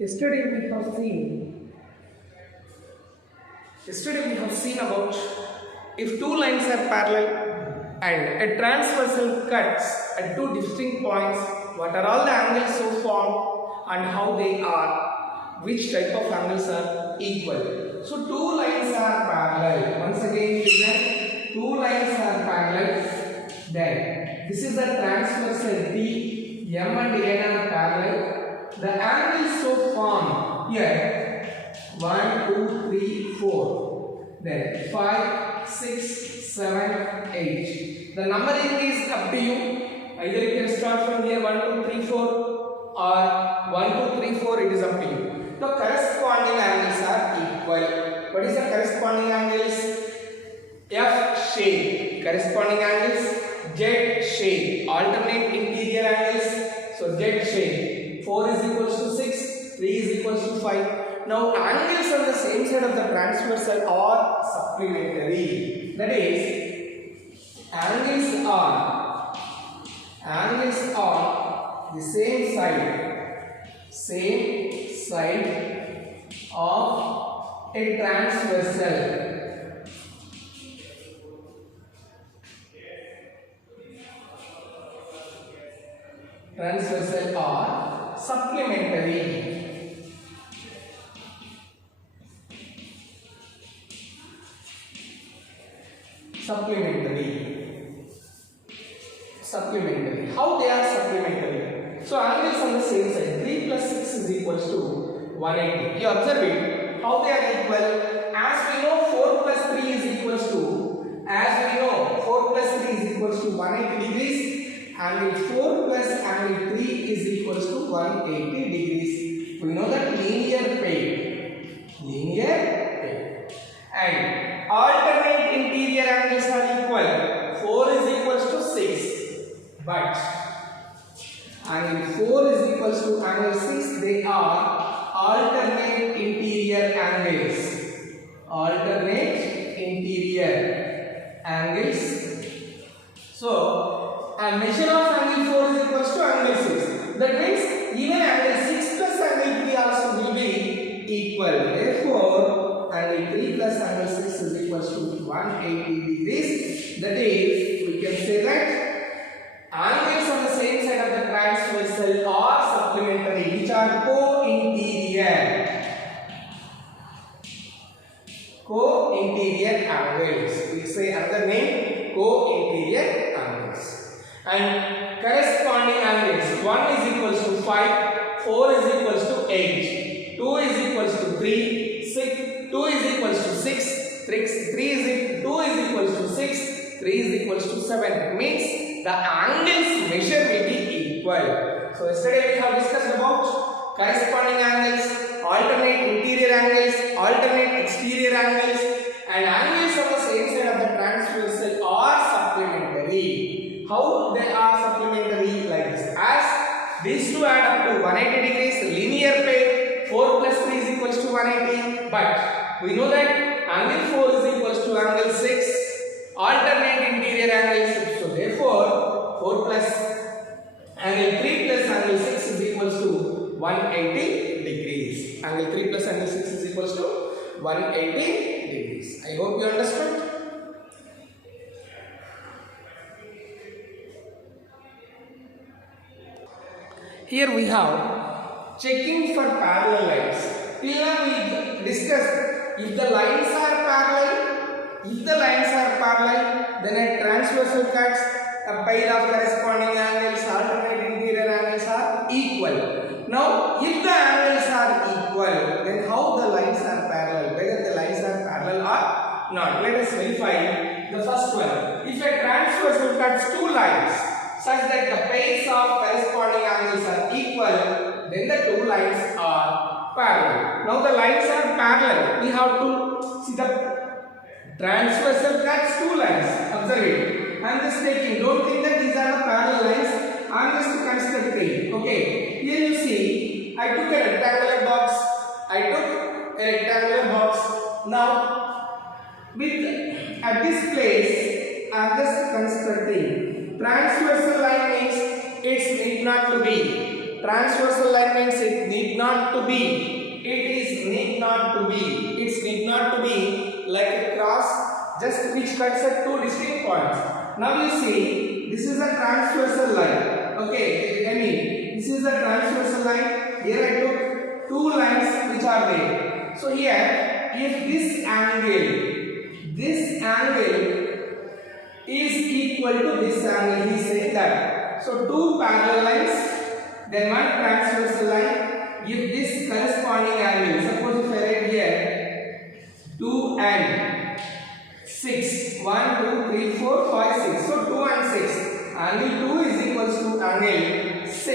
Yesterday we have seen about if two lines are parallel and a transversal cuts at two distinct points, what are all the angles so formed and how they are, which type of angles are equal. So two lines are parallel. Once again listen, two lines are parallel. Then this is the transversal T, M and N are parallel. The angles so formed here 1, 2, 3, 4. Then 5, 6, 7, 8. The numbering is up to you. Either you can start from here 1, 2, 3, 4 or 1, 2, 3, 4. It is up to you. The corresponding angles are equal. What is the corresponding angles? F shape. Corresponding angles Z shape. Alternate interior angles. So Z shape. 4 is equals to 6. 3 is equals to 5. Now angles on the same side of the transversal are supplementary. That is, angles are the same side of a transversal. Transversal are supplementary. Supplementary. How they are supplementary? So angles on the same side. 3 plus 6 is equals to 180. You observe it. How they are equal? As we know 4 plus 3 is equals to 180 degrees. Angle 4 plus angle 3 is equals to 180 degrees. We know that linear pair. And alternate interior angles are equal. 4 is equals to 6. But angle 4 is equals to angle 6. They are alternate interior angles. So a measure of angle 4 is equals to angle 6. That means even angle 6 plus angle 3 also will be equal. Therefore, angle 3 plus angle 6 is equals to 180 degrees. That is, we can say that angles on the same side of the transversal are supplementary, which are co-interior angles. We say another name, co-interior angles. And corresponding angles, 1 is equals to 5, 4 is equals to 8, 2 is equals to 3, 2 is equals to 6, 2 is equals to 6, 3 is equals to 7. Means the angles measure will be equal. So yesterday we have discussed about corresponding angles, alternate interior angles, alternate exterior angles, and angles on the same side of the transversal are supplementary. How they are supplementary? Like this. As these two add up to 180 degrees, linear pair, 4 plus 3 is equals to 180. But we know that angle 4 is equals to angle 6. Alternate interior angles. So therefore, 4 plus angle 3 plus angle 6 is equals to 180 degrees. Angle 3 plus angle 6 is equals to 180 degrees. I hope you understood. Here we have checking for parallel lines. Till now we discussed if the lines are parallel. If the lines are parallel, then a transversal cuts a pair of corresponding angles, alternate interior angles are equal. Now, if the angles are equal, then how the lines are parallel? Whether the lines are parallel or not? Let us verify the first one. If a transversal cuts two lines such that the pairs of corresponding angles are equal, then the two lines are parallel. Now the lines are parallel. We have to see the transversal cuts two lines. Observe it. I am just taking. Don't think that these are the parallel lines. I am just constructing. Okay. Here you see, I took a rectangular box. Now, at this place, I am just constructing. Transversal line means it need not to be transversal line means it need not to be. It need not to be. It's need not to be like a cross, just which cuts at two distinct points. Now you see, this is a transversal line. Okay, I mean, this is a transversal line. Here I took two lines which are there. So here, if this angle is equal to this angle, he said that. So two parallel lines, then one transversal line. If this corresponding angle, suppose if I write here 2 and 6, 1, 2, 3, 4, 5, 6. So 2 and 6. Angle 2 is equals to angle 6.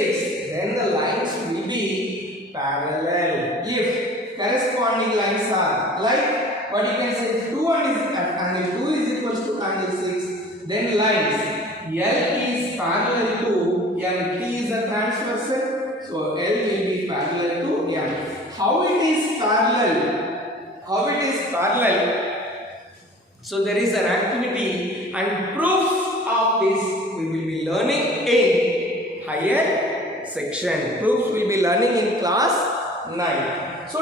Then the lines will be parallel. If corresponding lines are like what you can say, 2 and angle 2 is equals to angle 6. Then lines L is parallel to M. T is a transversal. So L will be parallel to M. How it is parallel? So there is an activity and proof of this we will be learning in higher section. Proofs we will be learning in class 9. So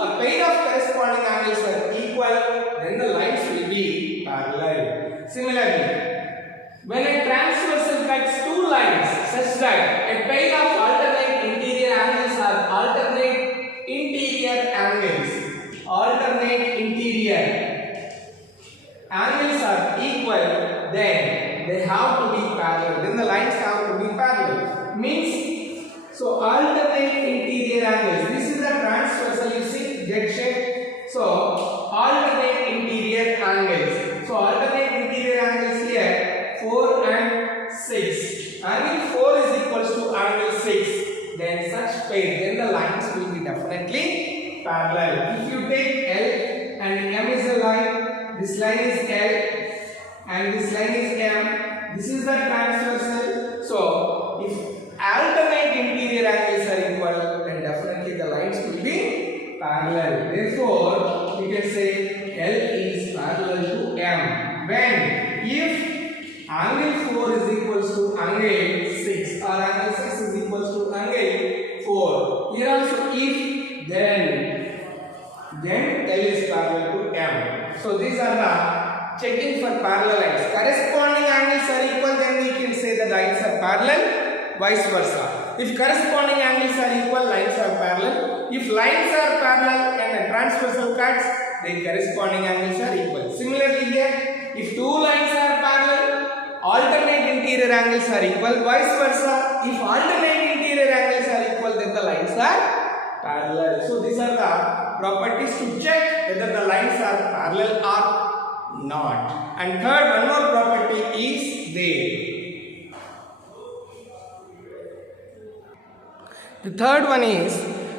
a pair of corresponding angles are equal, then the lines will be parallel. Similarly, when a transversal cuts two lines such that a pair of alternate interior angles are equal, then they have to be parallel. Then the lines have to be parallel. Means, so alternate interior angles. This is a transversal, you see, Z shape. So alternate interior angles. So alternate interior angles here 4 and 6. Angle 4 is equals to angle 6. Then such pair, then the lines will be definitely parallel. If you take L and M is a line, this line is L and this line is M. This is the transversal. So if alternate interior angles are equal, then definitely the lines will be parallel. Therefore, we can say L is parallel to M. When if angle 4 is equals to angle 6 or angle 6 is equals to angle 4. Here also if, then L is parallel to M. So these are the checking for parallel lines. Corresponding angles are equal, then we can say the lines are parallel, vice versa. If corresponding angles are equal, lines are parallel. If lines are parallel and a transversal cuts, then corresponding angles are equal. Similarly here, if two lines are parallel, alternate interior angles are equal, vice versa. If alternate interior angles are equal, then the lines are parallel. So these are the properties to check whether the lines are parallel or not. And third, one more property is there. The third one is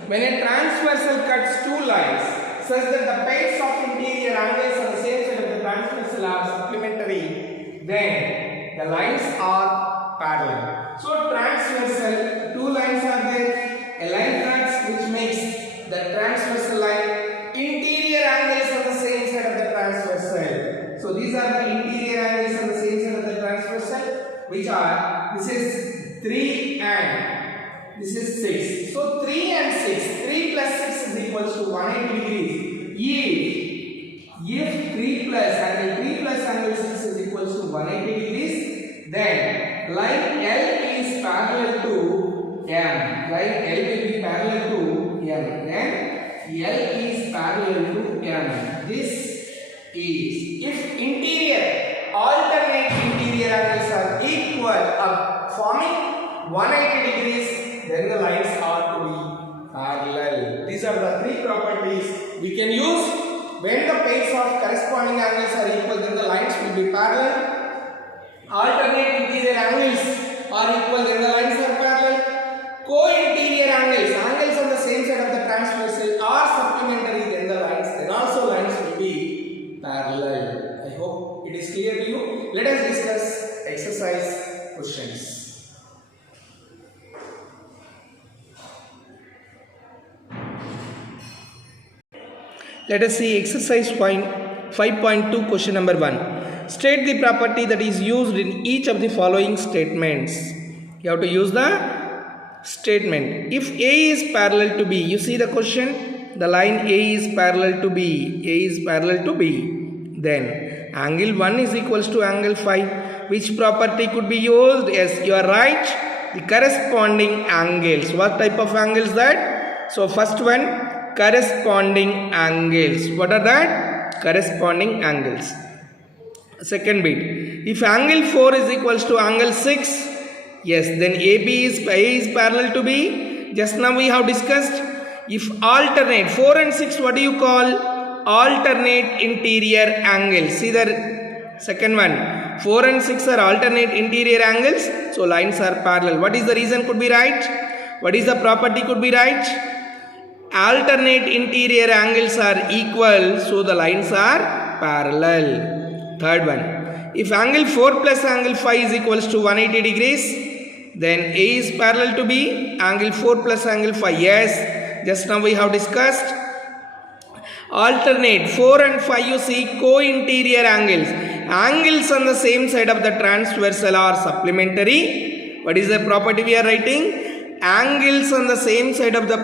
when a transversal cuts two lines such that the pairs of interior angles on the same side of the transversal are supplementary, then the lines are parallel. So transversal, two lines are there, a line cuts which makes the transversal line, interior angles on the same side of the transversal. So these are the interior angles on the same side of the transversal, which are, this is 3 and this is 6. So 3 and 6, 3 plus 6 is equals to 180 degrees. If 3 plus angle 6 is equals to 180 degrees, then line L is parallel to M. Line L will be parallel to M. Then L is parallel to M. This is, if alternate interior angles are equal, forming 180 degrees, then the lines are to be parallel. These are the three properties we can use. When the pairs of corresponding angles are equal, then the lines will be parallel. Alternate interior angles are equal, then the lines are parallel. Co-interior angles on the same side of the transversal are supplementary, then the lines will be parallel. I hope it is clear to you. Let us discuss exercise questions. Let us see exercise 5.2 question number 1. State the property that is used in each of the following statements. You have to use the statement. If A is parallel to B, you see the question, the line A is parallel to B, A is parallel to B, then angle 1 is equals to angle phi. Which property could be used? Yes, you are right, the corresponding angles. What type of angles that? So first one, corresponding angles. What are that? Corresponding angles. Second bit, if angle 4 is equals to angle 6, yes, then A is parallel to B. Just now we have discussed, if alternate 4 and 6, what do you call? Alternate interior angles. See the second one, 4 and 6 are alternate interior angles, so lines are parallel. What is the reason could be right? What is the property could be right? Alternate interior angles are equal, so the lines are parallel. Third one, if angle 4 plus angle phi is equals to 180 degrees, then A is parallel to B, angle 4 plus angle phi. Yes, just now we have discussed. Alternate 4 and 5, you see, co-interior angles. Angles on the same side of the transversal are supplementary. What is the property we are writing? Angles on the same side of the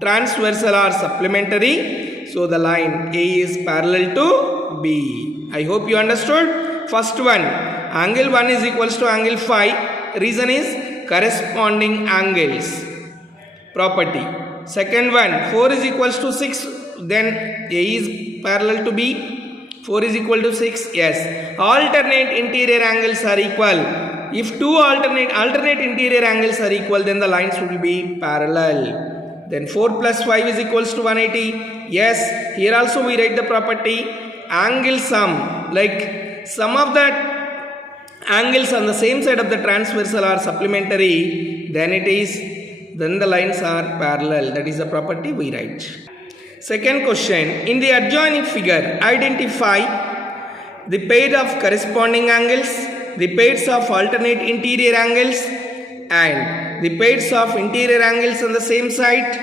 transversal are supplementary. So the line A is parallel to B. I hope you understood. First one, angle 1 is equals to angle phi. Reason is corresponding angles. Property. Second one, 4 is equals to 6. Then A is parallel to B. 4 is equal to 6. Yes. Alternate interior angles are equal. If two alternate interior angles are equal, then the lines will be parallel. Then 4 plus 5 is equals to 180. Yes. Here also we write the property angle sum. Like sum of the angles on the same side of the transversal are supplementary. Then the lines are parallel. That is the property we write. Second question, in the adjoining figure, identify the pair of corresponding angles, the pairs of alternate interior angles, and the pairs of interior angles on the same side,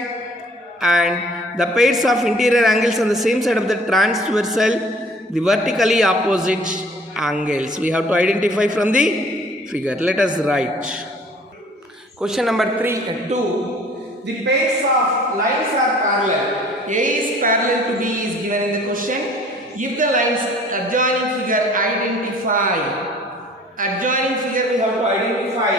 and the pairs of interior angles on the same side of the transversal, the vertically opposite angles. We have to identify from the figure. Let us write. Question number 2. The pairs of lines are parallel. A is parallel to B is given in the question. If the lines adjoining figure identify. Adjoining figure we have to identify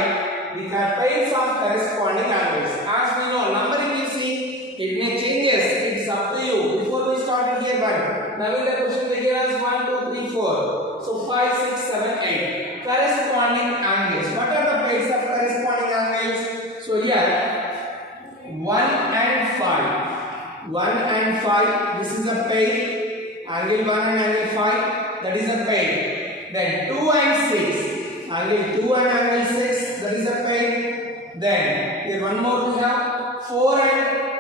the pairs of corresponding angles. As we know, numbering you see, it may changes. It's up to you. Before we started here 1. Now in the question they give us 1, 2, 3, 4. So 5, 6, 7, 8. Corresponding angles. What are the pairs of corresponding angles? So here 1 and 5. 1 and 5, this is a pair. Angle 1 and angle 5, that is a pair. Then 2 and 6. Angle 2 and angle 6, that is a pair. Then here one more we have 4 and,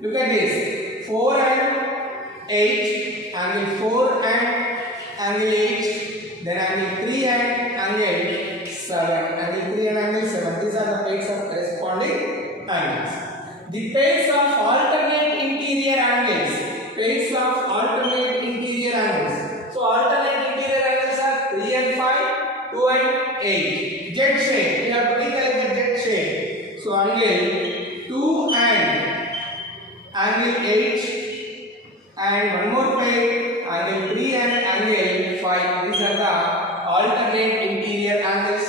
look at this, 4 and 8. Angle 4 and angle 8. Then angle 3 and angle 7. Angle 3 and angle 7. These are the pairs of corresponding angles. The pairs of alternate interior angles. Pairs of alternate interior angles. So alternate interior angles are 3 and 5, 2 and 8. Z shape. We have to recollect the Z shape. So angle 2 and angle 8. And one more pair, angle 3 and angle 5. These are the alternate interior angles.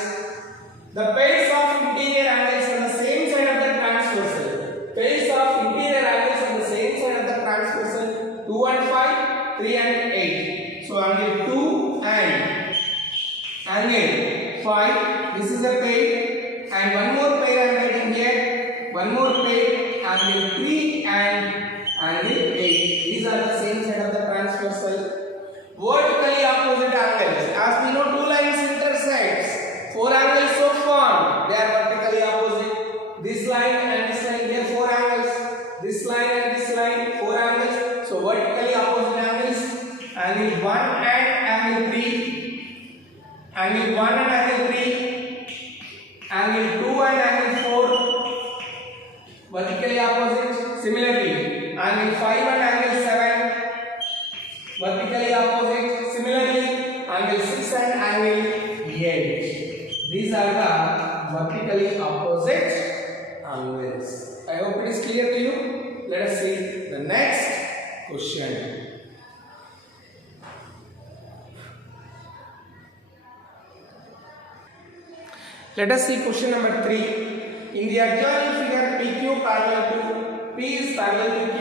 The pairs of interior angles on the same side of the transversal. Pairs of interior angles on the same side of the transversal, 2 and 5, 3 and 8. So angle 2 and angle 5, this is a pair, and one more pair I am writing here, one more pair, angle 3 and angle 8. These are the same side of the transversal. Vertically opposite angles. As we know, two lines intersects. 4 angles so formed. They are vertically opposite. This line and this line, there are 4 angles. This line and this line, 4 angles. So vertically opposite angles. Angle 1 and angle 3. Angle 1 and angle 3. Angle 2 and angle 4. Vertically opposite. Similarly, angle 5 and angle 7. Vertically opposite. Similarly, angle 6 and angle 8. These are the vertically opposite let us see the next question. Let us see question number 3. In the adjoining figure, PQ parallel to P is parallel to Q.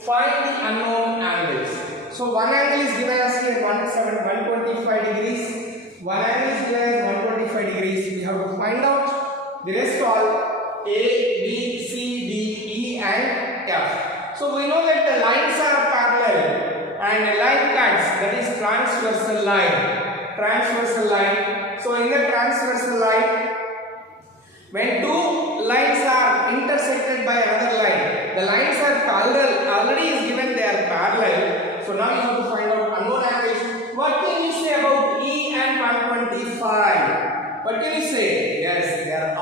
Find the unknown angles. So one angle is given as here 125 degrees. One angle is given as 125 degrees. We have to find out the rest all A, B, C, D, E and F. So we know that the lines are parallel and a line cuts, that is transversal line. Transversal line. So in the transversal line, when two lines are intersected by another line, the lines are parallel, already is given they are parallel. So now you have to find out unknown angles. What can you say about E and 125? What can you say? Yes, they are,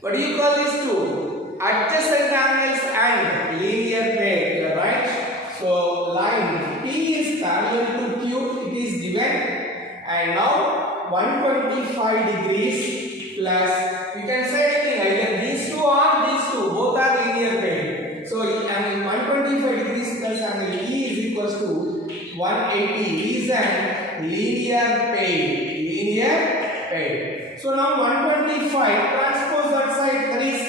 what do you call these two? Adjacent angles and linear pair, you are right. So line P is parallel to Q, it is given, and now 125 degrees plus, you can say anything, either these two or these two, both are linear pair. So angle 125 degrees plus angle E is equals to 180. Reason linear pair. So now 125 transpose that side, that is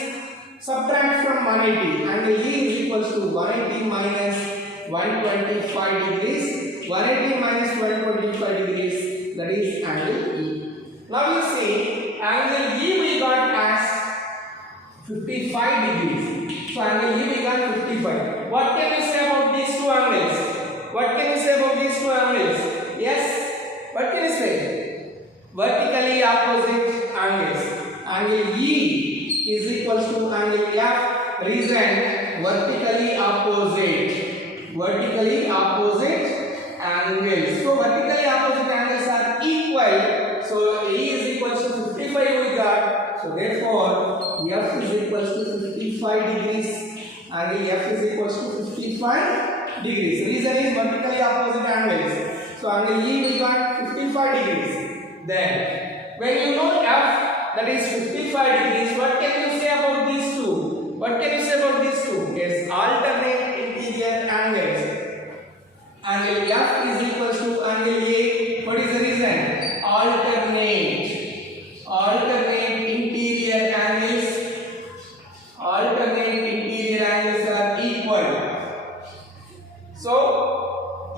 subtract from 180. Angle E is equals to 180 minus 125 degrees. 180 minus 125 degrees, that is angle E. Now you see angle E we got as 55 degrees. So angle E we got 55. What can you say about these two angles? What can you say about these two angles? Yes, what can you say? Vertically opposite angles. Angle E is equals to angle F. Reason vertically opposite. Vertically opposite angles. So vertically opposite angles are equal. So E is equals to 55 we got. So therefore F is equals to 55 degrees. Angle F is equals to 55 degrees. Reason is vertically opposite angles. So angle E we got 55 degrees. Then when you know F, that is 55 degrees, what can you say about these two? What can you say about these two? Yes, alternate interior angles. Angle F is equals to angle A. What is the reason? Alternate interior angles. Alternate interior angles are equal. So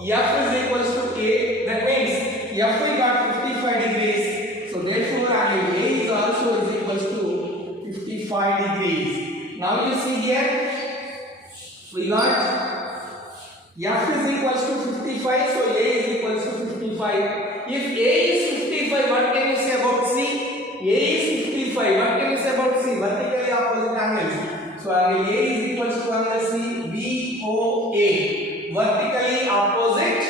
F is equals to A. That means F we got 55 degrees. So therefore angle A is also is equals to 55 degrees. Now you see here we got F is equals to 55, so A is equals to 55. If A is 55, what can you say about C? A is 55, what can you say about C? Vertically opposite angles. So angle A is equals to angle C, VOA. Vertically opposite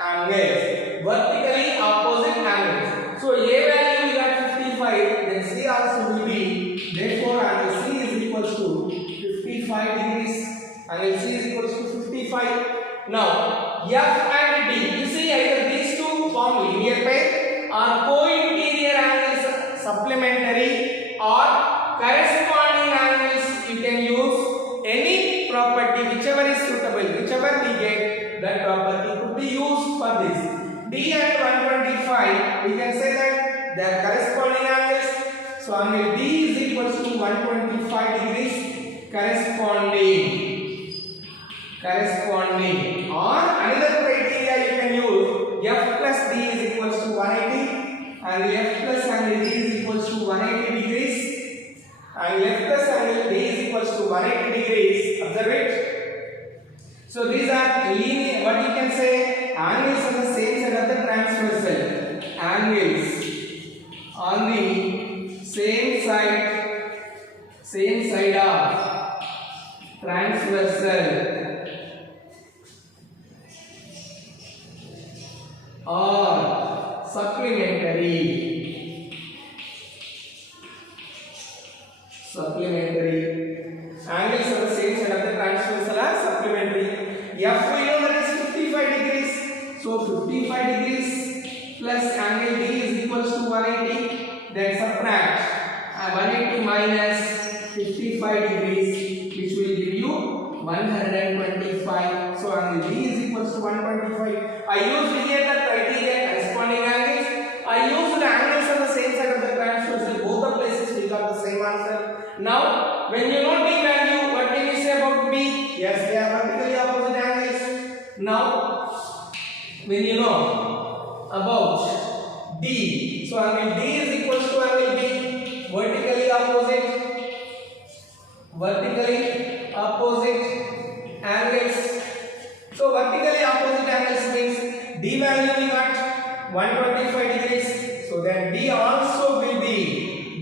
angles. Vertically opposite angles. So A value we got 55, then C also will be. Therefore angle C is equals to 55 degrees. Angle C is equals to 55. Now F and D, you see either these two form linear pair or co-interior angles supplementary or corresponding angles. You can use any property, whichever is suitable, whichever we get, that property could be used for this. D and 125, we can say that they are corresponding angles. So angle D is equals to 125 degrees corresponding. Or another criteria you can use, F plus D is equals to 180 and F plus angle D is equals to 180 degrees and F plus angle D is equals to 180 degrees. Observe it. So these are linear, what you can say, angles on the same side of the transversal. Angles on the same side of transversal or supplementary. Angles on the same side of the transversal are supplementary. F we know that is 55 degrees. So 55 degrees plus angle D is equals to 180. Then subtract 180 minus 55 degrees, which will give you 125. So angle D is equals to 125. I used here the criteria corresponding angles. I used the angles on the same side of the transversal. Both the places we got the same answer. Now, when you know D value, what can you say about B? Yes, they are vertically opposite angles. Now, when you know about D, so angle D is equals to angle B, vertically opposite angles. So vertically opposite angles means D value we got 125 degrees. So then D also will be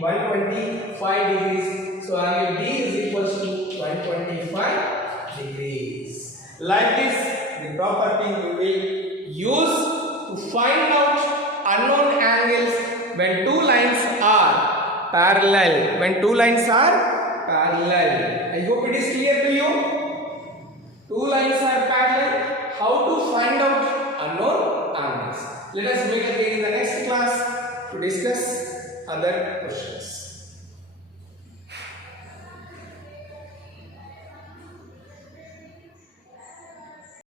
125 degrees. So angle D is equals to 125 degrees. Like this, the property we will use to find out unknown angles when two lines are parallel. When two lines are parallel. I hope it is clear to you. Two lines are parallel. How to find out unknown angles? Let us meet again in the next class to discuss other questions.